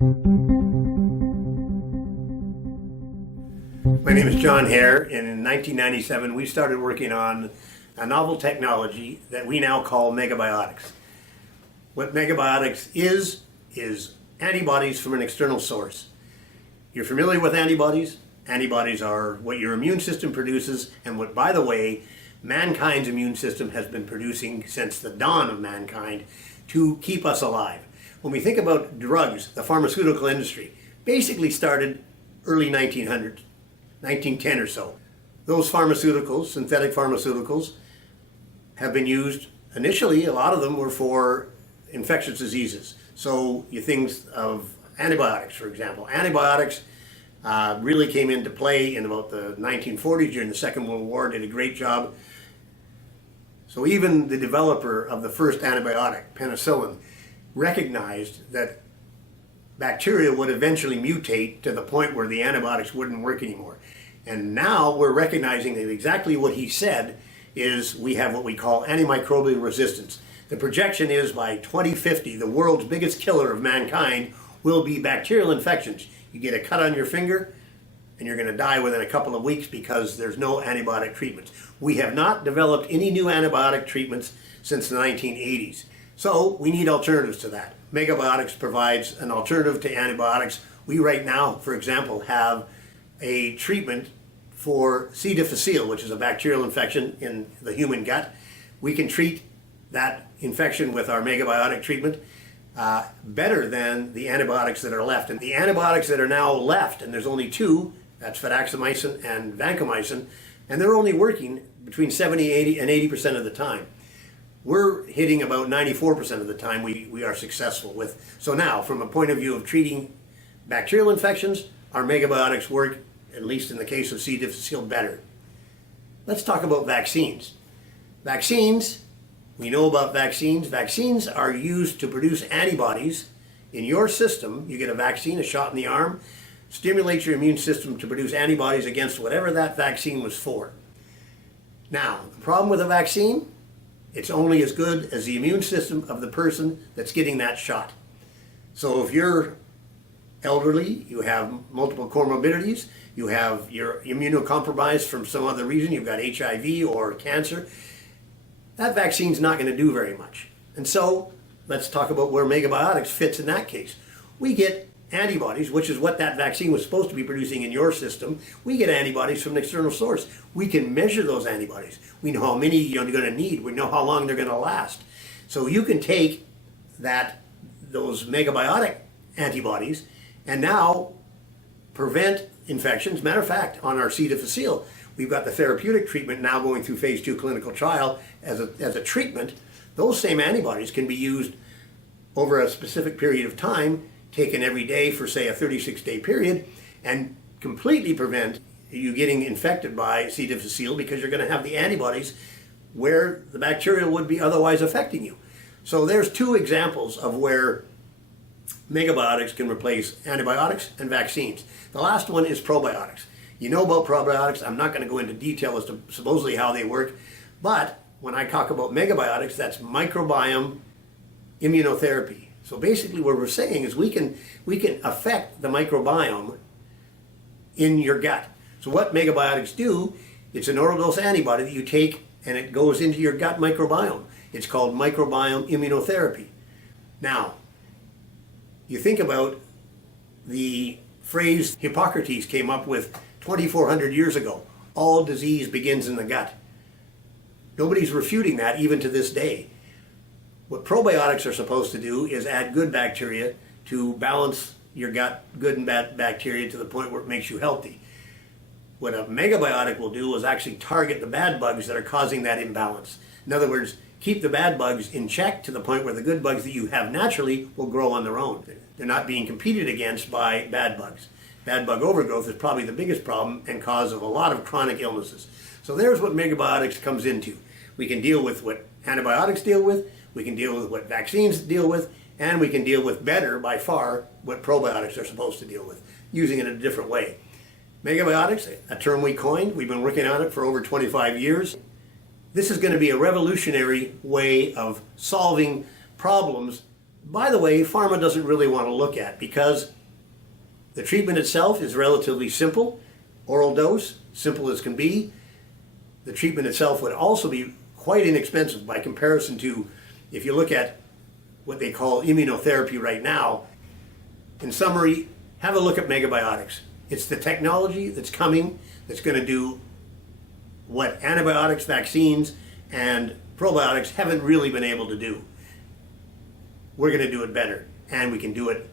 My name is John Hare, and in 1997 we started working on a novel technology that we now call MEGGABIOTIcs. What MEGGABIOTIcs is antibodies from an external source. You're familiar with antibodies? Antibodies are what your immune system produces, and what, by the way, mankind's immune system has been producing since the dawn of mankind to keep us alive. When we think about drugs, the pharmaceutical industry basically started early 1900s. 1910 or so. Those pharmaceuticals, synthetic pharmaceuticals, have been used initially, a lot of them were for infectious diseases. So you think of antibiotics, for example. Antibiotics really came into play in about the 1940s during the Second World War, did a great job. So even the developer of the first antibiotic, penicillin, recognized that bacteria would eventually mutate to the point where the antibiotics wouldn't work anymore. And now we're recognizing that exactly what he said is we have what we call antimicrobial resistance. The projection is by 2050, the world's biggest killer of mankind will be bacterial infections. You get a cut on your finger and you're going to die within a couple of weeks because there's no antibiotic treatments. We have not developed any new antibiotic treatments since the 1980s. So we need alternatives to that. MEGGABIOTIcs provides an alternative to antibiotics. We right now, for example, have a treatment for C. difficile, which is a bacterial infection in the human gut. We can treat that infection with our MEGGABIOTIC treatment better than the antibiotics that are left. And the antibiotics that are now left, and there's only two, that's fidaxomicin and vancomycin, and they're only working between 70, 80, and 80% of the time. We're hitting about 94% of the time we are successful with. So now, from a point of view of treating bacterial infections, our MEGGABIOTIcs work, at least in the case of C. difficile, better. Let's talk about vaccines. Vaccines, we know about vaccines. Vaccines are used to produce antibodies in your system. You get a vaccine, a shot in the arm, stimulates your immune system to produce antibodies against whatever that vaccine was for. Now, the problem with a vaccine, it's only as good as the immune system of the person that's getting that shot. So if you're elderly, you have multiple comorbidities, you're immunocompromised from some other reason, you've got HIV or cancer, that vaccine's not going to do very much. And so let's talk about where MEGGABIOTIcs fits in that case. We get antibodies, which is what that vaccine was supposed to be producing in your system. We get antibodies from an external source. We can measure those antibodies. We know how many you're going to need. We know how long they're going to last. So you can take those MEGGABIOTIC antibodies and now prevent infections. Matter of fact, on our C. difficile, we've got the therapeutic treatment now going through phase 2 clinical trial as a treatment. Those same antibodies can be used over a specific period of time, taken every day for, say, a 36-day period, and completely prevent you getting infected by C. difficile because you're going to have the antibodies where the bacteria would be otherwise affecting you. So there's two examples of where MEGGABIOTIcs can replace antibiotics and vaccines. The last one is probiotics. You know about probiotics. I'm not going to go into detail as to supposedly how they work, but when I talk about MEGGABIOTIcs, that's microbiome immunotherapy. So basically what we're saying is we can affect the microbiome in your gut. So what MEGGABIOTIcs do, it's an oral dose antibody that you take and it goes into your gut microbiome. It's called microbiome immunotherapy. Now, you think about the phrase Hippocrates came up with 2,400 years ago. All disease begins in the gut. Nobody's refuting that even to this day. What probiotics are supposed to do is add good bacteria to balance your gut, good and bad bacteria, to the point where it makes you healthy. What a MEGGABIOTIC will do is actually target the bad bugs that are causing that imbalance. In other words, keep the bad bugs in check to the point where the good bugs that you have naturally will grow on their own. They're not being competed against by bad bugs. Bad bug overgrowth is probably the biggest problem and cause of a lot of chronic illnesses. So there's what MEGGABIOTIcs comes into. We can deal with what antibiotics deal with, we can deal with what vaccines deal with, and we can deal with better, by far, what probiotics are supposed to deal with, using it in a different way. MEGGABIOTIcs, a term we coined, we've been working on it for over 25 years. This is going to be a revolutionary way of solving problems by the way, pharma doesn't really want to look at, because the treatment itself is relatively simple, oral dose, simple as can be. The treatment itself would also be quite inexpensive by comparison to, if you look at what they call immunotherapy right now. In summary, have a look at MEGGABIOTIcs. It's the technology that's coming that's going to do what antibiotics, vaccines, and probiotics haven't really been able to do. We're going to do it better, and we can do it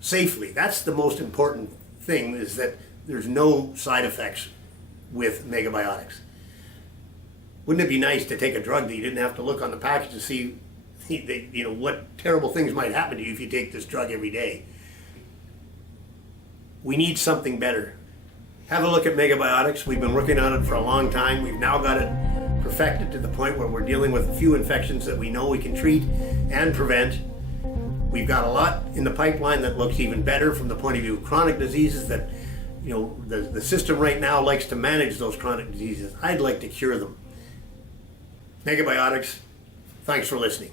safely. That's the most important thing, is that there's no side effects with MEGGABIOTIcs. Wouldn't it be nice to take a drug that you didn't have to look on the package to see what terrible things might happen to you if you take this drug every day? We need something better. Have a look at MEGGABIOTIcs. We've been working on it for a long time. We've now got it perfected to the point where we're dealing with a few infections that we know we can treat and prevent. We've got a lot in the pipeline that looks even better from the point of view of chronic diseases that, the system right now likes to manage those chronic diseases. I'd like to cure them. MEGGABIOTIcs, thanks for listening.